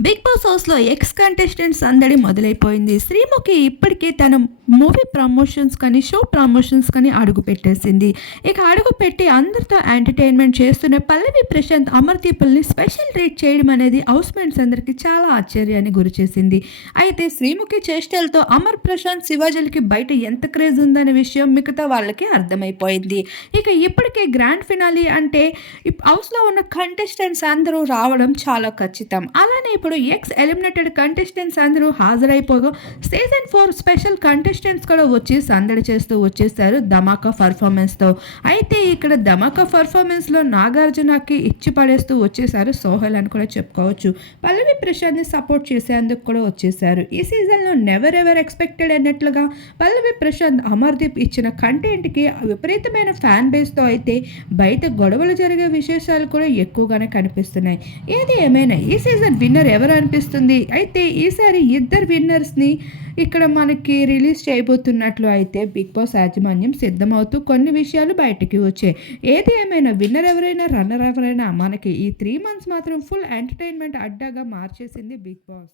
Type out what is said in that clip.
Big boss హౌస్లో ex contestants అందడి మొదలైపోయింది. శ్రీముఖి ఇప్పటికే తన మూవీ ప్రమోషన్స్ కానీ షో ప్రమోషన్స్ కానీ అడుగు పెట్టేసింది. ఇక అడుగు పెట్టి అందరితో ఎంటర్టైన్మెంట్ చేస్తున్న పల్లవి ప్రశాంత్ అమర్దీపుల్ని స్పెషల్ ట్రీట్ చేయడం అనేది హౌస్ మేట్స్ అందరికీ చాలా ఆశ్చర్యాన్ని గురిచేసింది అయితే శ్రీముఖి చేష్టలతో అమర్ ప్రశాంత్ శివాజీలకి బయట ఎంత క్రేజ్ ఉందనే విషయం మిగతా వాళ్ళకి అర్థమైపోయింది. ఇక ఇప్పటికే గ్రాండ్ ఫినాలి అంటే ఇప్- హౌస్లో ఉన్న కంటెస్టెంట్స్ అందరూ రావడం చాలా ఖచ్చితం. అలా కానీ ఇప్పుడు ఎక్స్ ఎలిమినేటెడ్ కంటెస్టెంట్స్ అందరూ హాజరైపోగా సీజన్ ఫోర్ స్పెషల్ కంటెస్టెంట్స్ కూడా వచ్చి సందడి చేస్తూ వచ్చేసారు ధమాకా పర్ఫార్మెన్స్తో అయితే ఇక్కడ ధమాకా పర్ఫార్మెన్స్లో నాగార్జునకి ఇచ్చి పడేస్తూ వచ్చేసారు సోహెల్ అని కూడా చెప్పుకోవచ్చు. పల్లవి ప్రశాంత్ని సపోర్ట్ చేసేందుకు కూడా వచ్చేసారు. ఈ సీజన్లో నెవర్ ఎవర్ ఎక్స్పెక్టెడ్ అన్నట్లుగా పల్లవి ప్రశాంత్ అమర్దీప్ ఇచ్చిన కంటెంట్కి విపరీతమైన ఫ్యాన్ బేస్తో అయితే బయట గొడవలు జరిగే విశేషాలు కూడా ఎక్కువగానే కనిపిస్తున్నాయి. ఏది ఏమైనా ఈ సీజన్ విన్నర్ ఎవరు అనిపిస్తుంది? అయితే ఈసారి ఇద్దరు విన్నర్స్ని ఇక్కడ మనకి రిలీజ్ చేయబోతున్నట్లు అయితే బిగ్ బాస్ యాజమాన్యం సిద్ధమవుతూ కొన్ని విషయాలు బయటికి వచ్చాయి. ఏది ఏమైనా విన్నర్ ఎవరైనా రన్నర్ ఎవరైనా మనకి ఈ త్రీ మంత్స్ మాత్రం ఫుల్ ఎంటర్టైన్మెంట్ అడ్డాగా మార్చేసింది బిగ్ బాస్.